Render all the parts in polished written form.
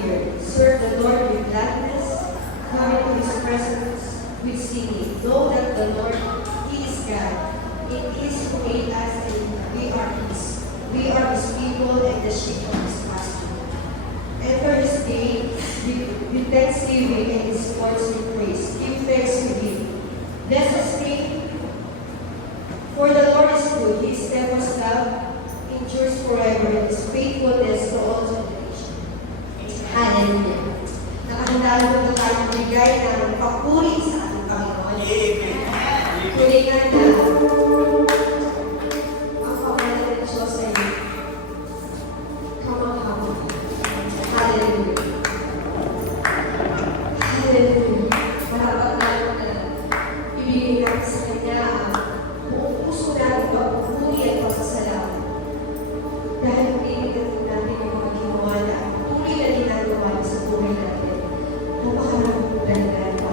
here. Serve the Lord with gladness, come into His presence with singing. Know that the Lord, He is God. It is who made us and we are His. We are His people and the sheep of His pasture. Enter His gate with thanksgiving and His courts with praise. Give thanks to Him. Bless His name, for the Lord is good. His steadfast love endures forever, and His faithfulness to all generations. Hallelujah. Nakahanda po tayo magbigay ng papuri sa ating Panginoon. Tulingan na ang pangalan ng Diyos sa iyo. Come on, come on. Hallelujah. Hallelujah. Marapat natin na ibigay natin sa Kanya ang buong puso natin, papuri at pasasalamat. Dahil pinigatan natin yung mga ginawa na tuloy na ginagawa sa buhay natin. Napakaraming talaga.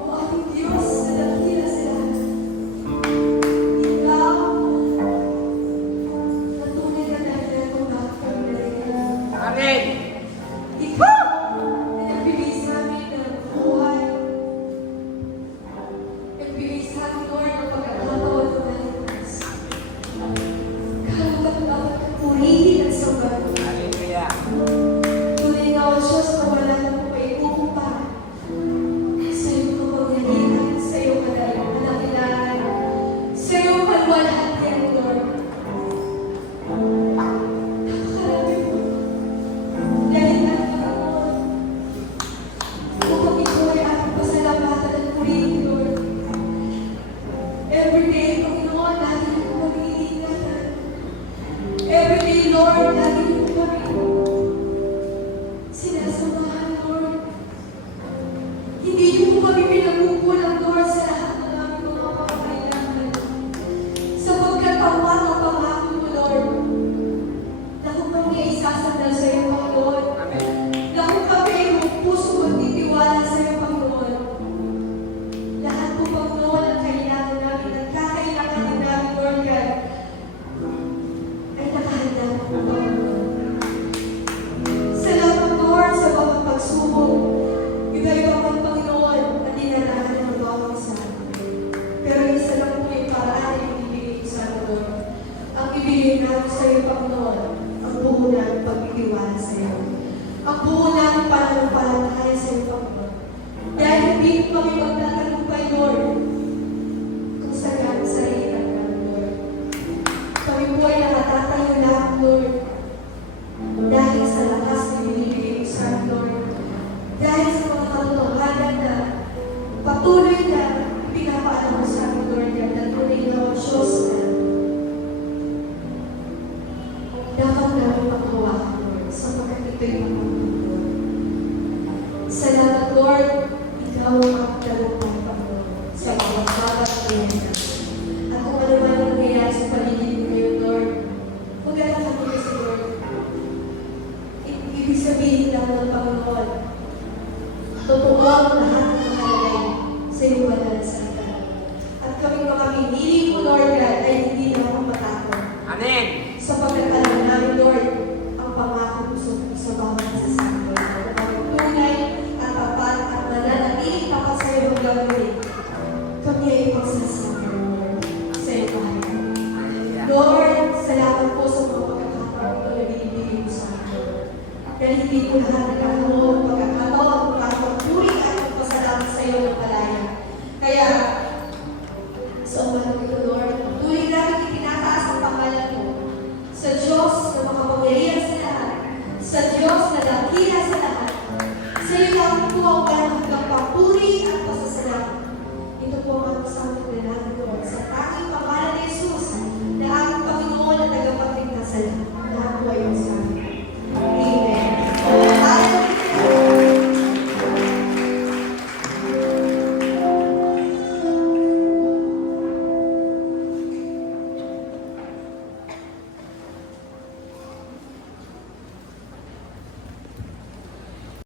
O aking Diyos na dakila sa lahat. Ikaw na tunay na dahilan kung bakit kami naririyan. Amen. Ikaw na nagbigay sa amin ng buhay. Nagbigay sa amin, Lord, ng pagkakataon ng naligtas. Karapat dapat kang purihin at sambahin. Hallelujah. Tunay na o Diyos na wala na po kayo kukumpara sa iyong kapangyarihan, sa iyong kadakilaan, sa iyong kalwalhatian, Lord. Napakarami po. Dahil ang Panginoon, kung kami po ay ating pasalamatan at purihin, Lord. Every day, Panginoon, natin po kami iingatan. Every day, Lord, natin po kami sinasamahan, Lord. Hindi niyo po kami pinagkukulang, Lord, sa lahat ng aming mga pangangailangan. Sapagkat pangako mo, Lord, na kung kami ay sasandal sa iyo, Panginoon, Amen. na kung kami ay puso magtitiwala sa iyo, Panginoon, lahat po, Panginoon, ang kailangan namin, ang kakailangan namin, Lord God, ay nakahanda po, Panginoon. Salamat, Lord, sa bawat pagsubok. Iba-iba ang Panginoon at dinaraanan ng bawat isa. Pero isa lang po yung paraan na ibibigay ko sa amin, Lord. Ang ibigay namin sa iyo, Panginoon, ang buo namin pagtitiwala sa iyo. Ang buo namin pananampalataya sa iyo, Panginoon. Dahil hindi po kami magtatagumpay, Lord, kung saan namin sarili namin, Lord. Kami po ay nakatatayo lang, Lord, dahil sa lakas na binibigay mo sa amin, Lord. Dahil sa mga katotohanan na patuloy na pinapaalam mo sa amin, Lord, na tunay na ang Diyos na dapat namin paghawakan, Lord, sapagkat ito'y pagkakulang, Lord. Salamat, Lord, ikaw ang talumpay, Panginoon, sa bawat bawat kanya. At kung ano man ang nangyayari sa paligid ngayon, Lord, huwag ka lang kami kasi, Lord. Ibig sabihin lang ng Panginoon, totoo ang lahat ng nakalagay sa iyong banal na salita. At kaming mga pinili mo, Lord God, ay hindi naman matakot. Amen. Sapagkat alam namin, Lord, ang pangako mo sa bawat isa sa amin, Lord. Na kami tunay at tapat at mananatiling tapat sa iyo hanggang muli. Kami ay pagsasama, Lord, sa iyo kahit. Hallelujah. Lord, salamat po sa mga pagkakataon na binibigay mo sa amin, Lord. Dahil hindi po lahat nagkakaroon